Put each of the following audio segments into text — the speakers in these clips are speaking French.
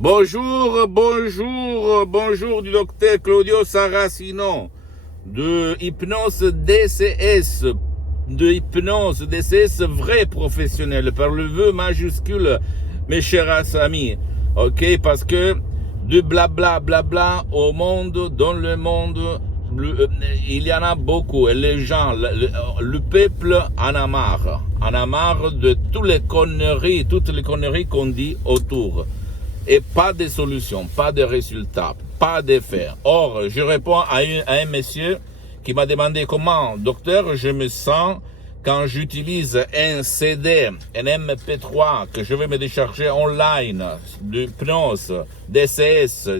Bonjour du docteur Claudio Saracino de hypnose DCS vrai professionnel par le vœu majuscule, mes chers amis. Ok, parce que du blabla au monde, dans le monde, il y en a beaucoup et les gens, le peuple en a marre de toutes les conneries qu'on dit autour. Et pas de solution, pas de résultat, pas d'effet. Or, je réponds à un monsieur qui m'a demandé comment, docteur, je me sens quand j'utilise un CD, un MP3 que je vais me décharger online, d'hypnose, DCS,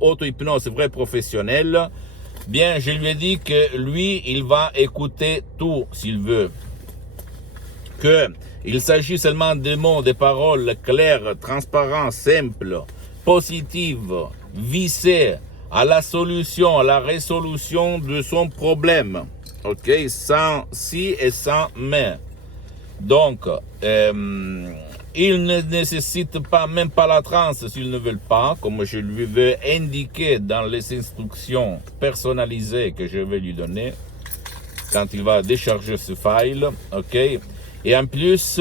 auto-hypnose vrai professionnel. Bien, je lui ai dit que lui, il va écouter tout s'il veut. Il s'agit seulement de mots, de paroles claires, transparentes, simples, positives, visées à la solution, à la résolution de son problème. Ok, sans si et sans mais. Donc, il ne nécessite pas, même pas la transe s'ils ne veulent pas, comme je lui vais indiquer dans les instructions personnalisées que je vais lui donner quand il va décharger ce file, ok. Et en plus,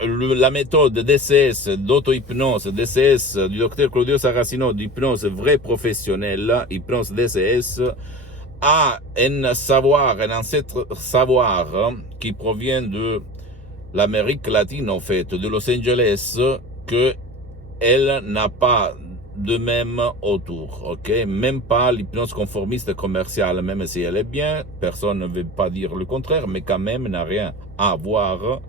la méthode DCS, d'auto-hypnose, DCS du docteur Claudio Saracino, d'hypnose vrai professionnel, hypnose DCS, a un savoir, un ancêtre savoir qui provient de l'Amérique latine, en fait, de Los Angeles, que elle n'a pas de même autour, ok? Même pas l'hypnose conformiste commerciale, même si elle est bien, personne ne veut pas dire le contraire, mais quand même n'a rien à voir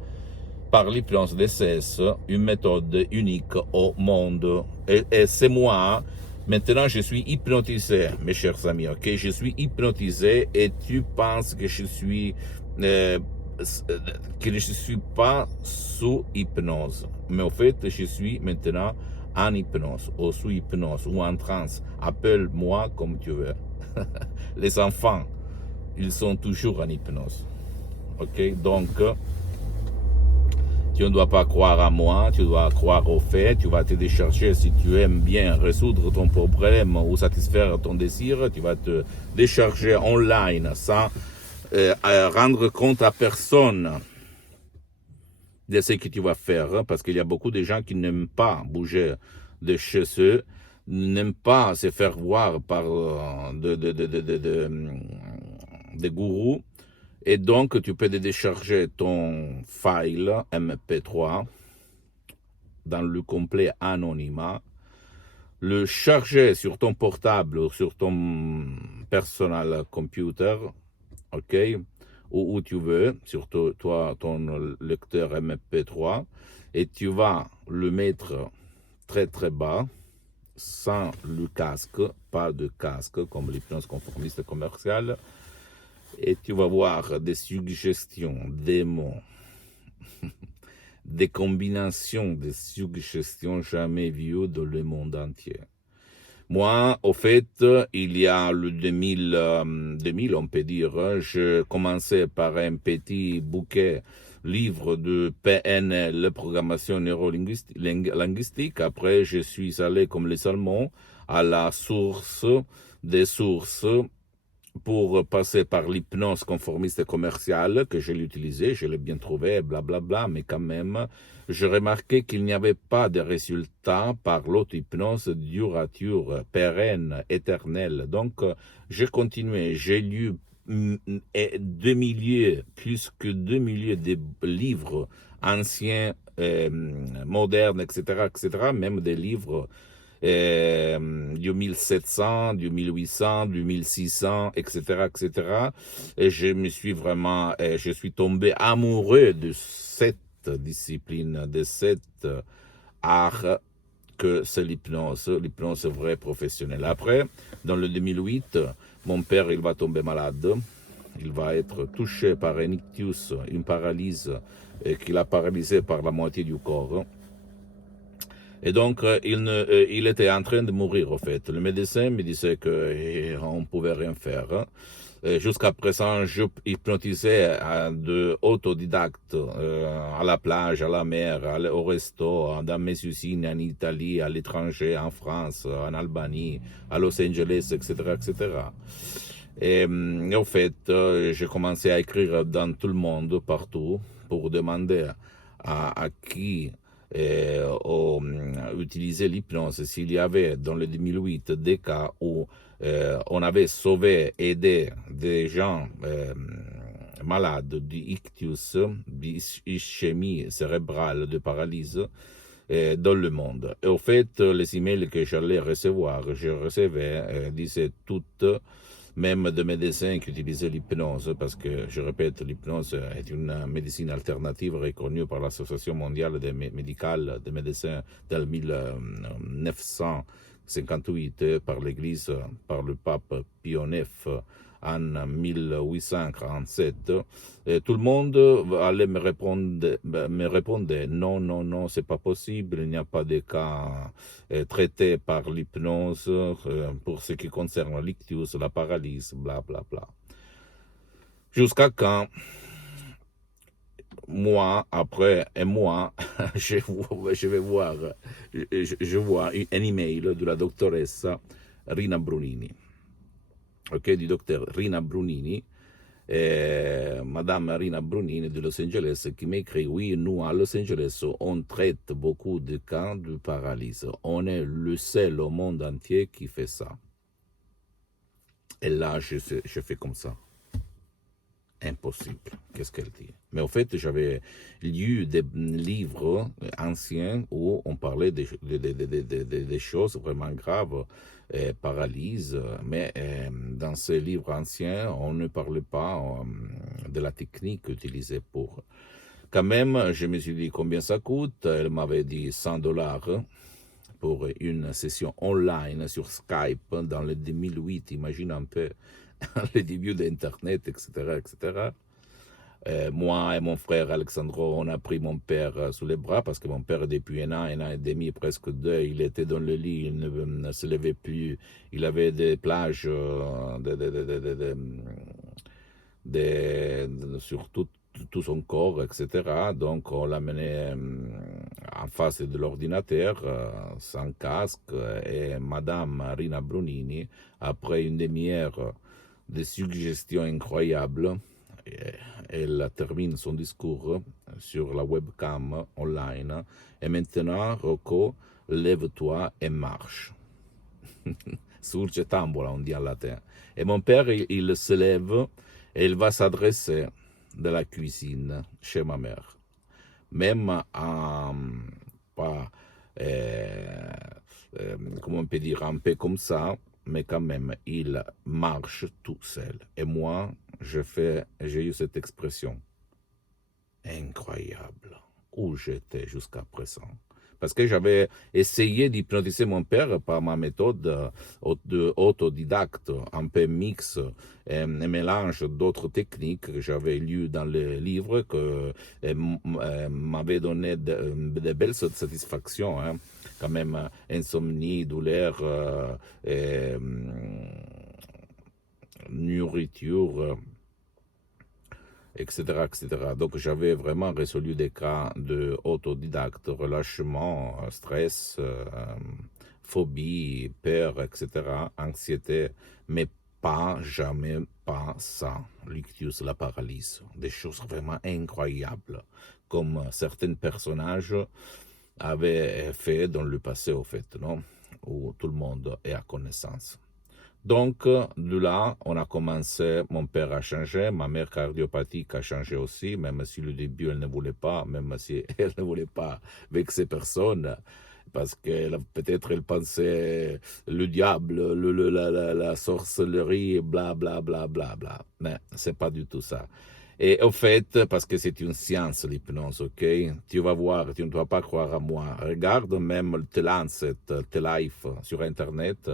par l'hypnose DCS, une méthode unique au monde. Et c'est moi, maintenant je suis hypnotisé, mes chers amis, ok? Je suis hypnotisé et tu penses que je suis pas sous hypnose. Mais au fait, je suis maintenant en hypnose, ou sous hypnose, ou en transe. Appelle-moi comme tu veux. Les enfants, ils sont toujours en hypnose. Ok? Donc, tu ne dois pas croire à moi, tu dois croire aux faits, tu vas te décharger si tu aimes bien résoudre ton problème ou satisfaire ton désir, tu vas te décharger online sans rendre compte à personne de ce que tu vas faire, parce qu'il y a beaucoup de gens qui n'aiment pas bouger de chez eux, n'aiment pas se faire voir par des gourous, et donc tu peux décharger ton file MP3 dans le complet anonymat, le charger sur ton portable ou sur ton personal computer, ok, où tu veux, sur ton lecteur MP3, et tu vas le mettre très très bas, sans le casque, pas de casque comme l'hypnose conformiste commerciale, et tu vas voir des suggestions, des mots, des combinations de suggestions jamais vues dans le monde entier. Moi, au fait, il y a le 2000, on peut dire, je commençais par un petit bouquet livre de PNL, programmation neuro-linguistique. Après, je suis allé, comme les Allemands, à la source des sources pour passer par l'hypnose conformiste commerciale que je l'ai utilisée, je l'ai bien trouvé, blablabla, mais quand même, je remarquais qu'il n'y avait pas de résultat par l'auto-hypnose durature, pérenne, éternelle. Donc, j'ai continué, j'ai lu plus que 2 milliers de livres anciens, modernes, etc., même des livres du 1700, du 1800, du 1600, etc. Et je me suis vraiment, je suis tombé amoureux de cette discipline, de cet art que c'est l'hypnose vraie professionnelle. Après, dans le 2008, mon père, il va tomber malade. Il va être touché par un ictus, une paralyse qui l'a paralysé par la moitié du corps. Et donc, il était en train de mourir, en fait. Le médecin me disait qu'on ne pouvait rien faire. Jusqu'à présent, je hypnotisais de autodidacte à la plage, à la mer, au resto, dans mes usines en Italie, à l'étranger, en France, en Albanie, à Los Angeles, etc., etc. Et au fait, j'ai commencé à écrire dans tout le monde, partout, pour demander à qui utiliser l'hypnose s'il y avait dans le 2008 des cas où on avait sauvé, aidé des gens malades d'ictus, d'ischémie cérébrale, de paralysie dans le monde. Et au fait, les emails que j'allais recevoir, je recevais, disaient toutes, même de médecins qui utilisaient l'hypnose, parce que, je répète, l'hypnose est une médecine alternative reconnue par l'Association mondiale médicale des médecins dès 1958 par l'Église, par le pape Pie IX en 1847. Et tout le monde allait me répondre non, non, non, c'est pas possible, il n'y a pas de cas traités par l'hypnose pour ce qui concerne l'ictus, la paralysie, bla bla bla. Jusqu'à quand, mois après un mois, je vois un email de la doctoresse Rina Brunini. Ok, du docteur Rina Brunini, Madame Rina Brunini de Los Angeles, qui m'écrit: oui, nous à Los Angeles, on traite beaucoup de cas de paralysie. On est le seul au monde entier qui fait ça. Et là, je fais comme ça. Impossible. Qu'est-ce qu'elle dit? Mais en fait, j'avais lu des livres anciens où on parlait des choses vraiment graves, paralyse, mais dans ces livres anciens, on ne parlait pas de la technique utilisée pour. Quand même, je me suis dit combien ça coûte. Elle m'avait dit $100 pour une session online sur Skype dans le 2008, imagine un peu. Le début d'Internet, etc., etc. Moi et mon frère Alexandro, on a pris mon père sous les bras parce que mon père, depuis un an et demi, presque deux, il était dans le lit, il ne se levait plus. Il avait des plages sur tout son corps, etc. Donc, on l'a mené en face de l'ordinateur, sans casque, et Madame Rina Brunini, après une demi-heure de suggestions incroyables, elle termine son discours sur la webcam online. Et maintenant, Rocco, lève-toi et marche. Surge tambola, on dit en latin. Et mon père, il se lève et il va s'adresser de la cuisine chez ma mère. Même pas, comment on peut dire, un peu comme ça, mais quand même, il marche tout seul. Et moi, j'ai eu cette expression. Incroyable. Où j'étais jusqu'à présent. Parce que j'avais essayé d'hypnotiser mon père par ma méthode autodidacte, un peu mix, un mélange d'autres techniques que j'avais lues dans les livres, que m'avaient donné de belles satisfactions. Hein. Quand même, insomnie, douleur, nourriture, etc., etc. Donc, j'avais vraiment résolu des cas de autodidacte, relâchement, stress, phobie, peur, etc., anxiété, mais jamais pas ça, l'ictus, la paralysie, des choses vraiment incroyables, comme certains personnages avaient fait dans le passé, au fait, non? Où tout le monde est à connaissance. Donc, de là, on a commencé, mon père a changé, ma mère cardiopathique a changé aussi, même si au début elle ne voulait pas, même si elle ne voulait pas vexer personne, parce que peut-être elle pensait le diable, la sorcellerie, bla bla bla bla bla. Mais c'est pas du tout ça. Et au fait, parce que c'est une science, l'hypnose, ok? Tu vas voir, tu ne dois pas croire à moi. Regarde même The Lancet, The Life sur Internet.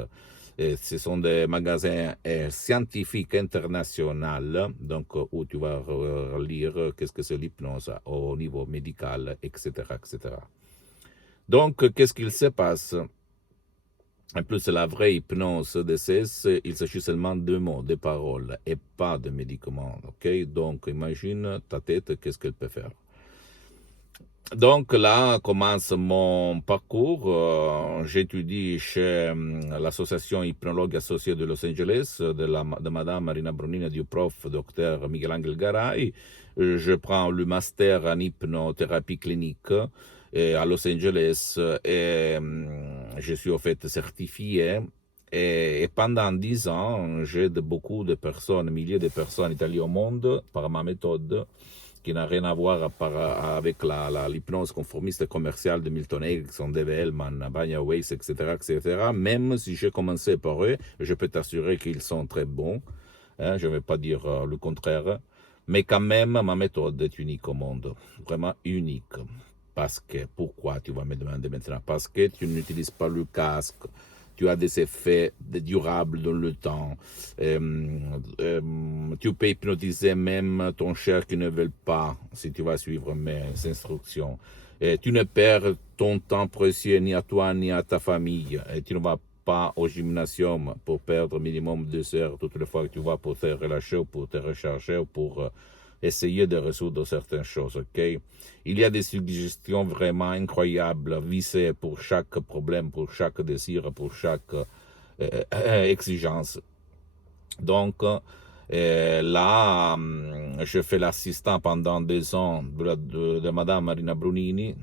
Et ce sont des magasins scientifiques internationaux, donc où tu vas lire qu'est-ce que c'est l'hypnose au niveau médical, etc., etc. Donc, qu'est-ce qu'il se passe? En plus, la vraie hypnose DCS, il s'agit seulement de mots, de paroles, et pas de médicaments. Ok? Donc, imagine ta tête, qu'est-ce qu'elle peut faire. Donc là commence mon parcours. J'étudie chez l'association hypnologue associée de Los Angeles, de Madame Marina Bronini et du prof Dr Miguel Angel Garay. Je prends le master en hypnothérapie clinique à Los Angeles et je suis au fait certifié. Et pendant 10 ans, j'aide beaucoup de personnes, milliers de personnes établies au monde par ma méthode qui n'a rien à voir avec l'hypnose conformiste commerciale de Milton Erickson, Dave Hellman, Banya Weiss, etc., Même si j'ai commencé par eux, je peux t'assurer qu'ils sont très bons. Hein, je ne vais pas dire le contraire. Mais quand même, ma méthode est unique au monde. Vraiment unique. Parce que, pourquoi tu vas me demander maintenant? Parce que tu n'utilises pas le casque. Tu as des effets durables dans le temps. Tu peux hypnotiser même ton cher qui ne veut pas, si tu vas suivre mes instructions. Tu ne perds ton temps précieux ni à toi ni à ta famille. Tu ne vas pas au gymnasium pour perdre minimum 2 heures toutes les fois que tu vas pour te relâcher ou pour te recharger ou pour essayer de résoudre certaines choses, ok? Il y a des suggestions vraiment incroyables, visées pour chaque problème, pour chaque désir, pour chaque exigence. Donc, là, je fais l'assistant pendant 2 ans de Madame Marina Brunini,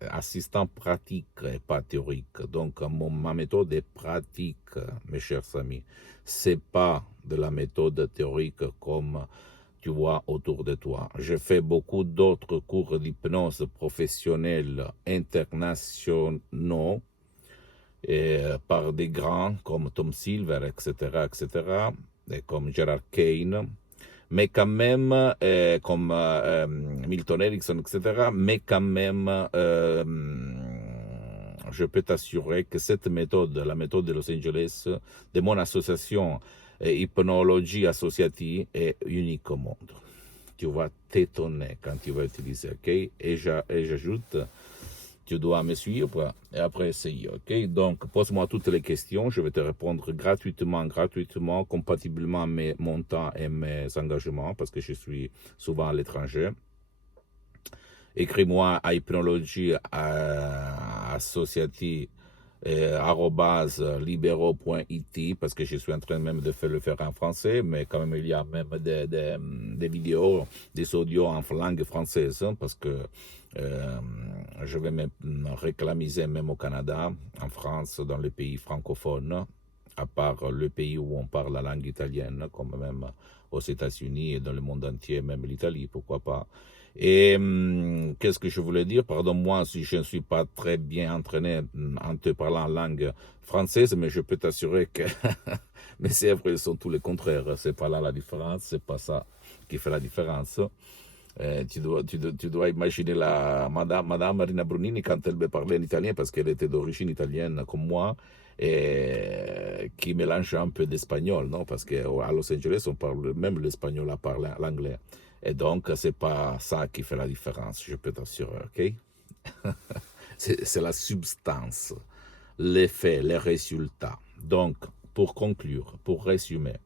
assistant pratique et pas théorique. Donc, ma méthode est pratique, mes chers amis. C'est pas de la méthode théorique comme tu vois autour de toi. Je fais beaucoup d'autres cours d'hypnose professionnelle internationaux par des grands comme Tom Silver, etc., et comme Gerard Kane, mais quand même, comme Milton Erickson, etc., mais quand même, je peux t'assurer que cette méthode, la méthode de Los Angeles, de mon association Hypnologie Associative, est unique au monde. Tu vas t'étonner quand tu vas utiliser, ok? Et j'ajoute, tu dois me suivre et après essayer, ok? Donc, pose-moi toutes les questions, je vais te répondre gratuitement, compatiblement à mon temps et mes engagements, parce que je suis souvent à l'étranger. Écris-moi à hypnologie associative @libero.it parce que je suis en train même de le faire en français, mais quand même il y a même des vidéos, des audios en langue française parce que je vais me réclamiser même au Canada, en France, dans les pays francophones, à part le pays où on parle la langue italienne, comme même aux États-Unis et dans le monde entier, même l'Italie, pourquoi pas. Et qu'est-ce que je voulais dire? Pardonne-moi si je ne suis pas très bien entraîné en te parlant en langue française, mais je peux t'assurer que mes sèvres ils sont tous les contraires. C'est pas là la différence, c'est pas ça qui fait la différence. Tu dois imaginer Madame Marina Brunini quand elle me parlait en italien, parce qu'elle était d'origine italienne comme moi, et qui mélange un peu d'espagnol, non? Parce qu'à Los Angeles, on parle même l'espagnol à part l'anglais. Et donc, c'est pas ça qui fait la différence, je peux t'assurer, ok? C'est la substance, l'effet, les résultats. Donc, pour conclure, pour résumer,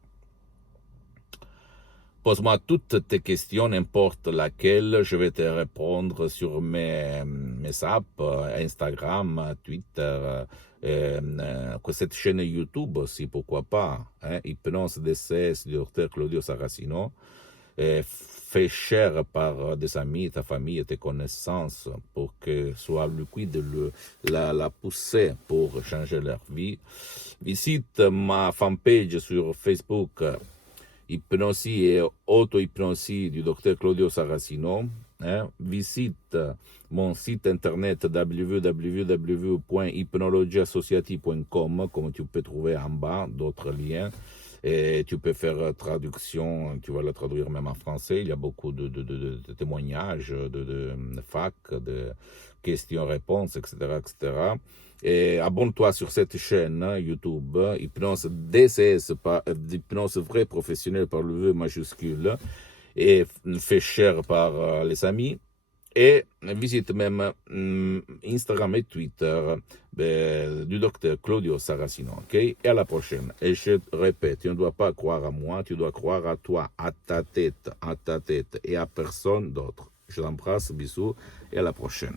pose-moi toutes tes questions, n'importe laquelle, je vais te répondre sur mes apps, Instagram, Twitter, cette chaîne YouTube aussi, pourquoi pas, hein, Hypnose DCS du Dr Claudio Saracino, fait cher par des amis, ta famille, tes connaissances, pour que soit liquide la poussée pour changer leur vie. Visite ma fanpage sur Facebook, Hypnosie et auto-hypnosie du Dr Claudio Saracino. Hein. Visite mon site internet www.hypnologieassociative.com, comme tu peux trouver en bas d'autres liens. Et tu peux faire traduction, tu vas la traduire même en français. Il y a beaucoup de témoignages, de fac, de questions-réponses, etc., etc. Et abonne-toi sur cette chaîne YouTube, Hypnose DCS, Hypnose vrai professionnel par le V majuscule, et fait cher par les amis. Et visite même Instagram et Twitter du docteur Claudio Saracino, ok? Et à la prochaine. Et je répète, tu ne dois pas croire à moi, tu dois croire à toi, à ta tête et à personne d'autre. Je t'embrasse, bisous, et à la prochaine.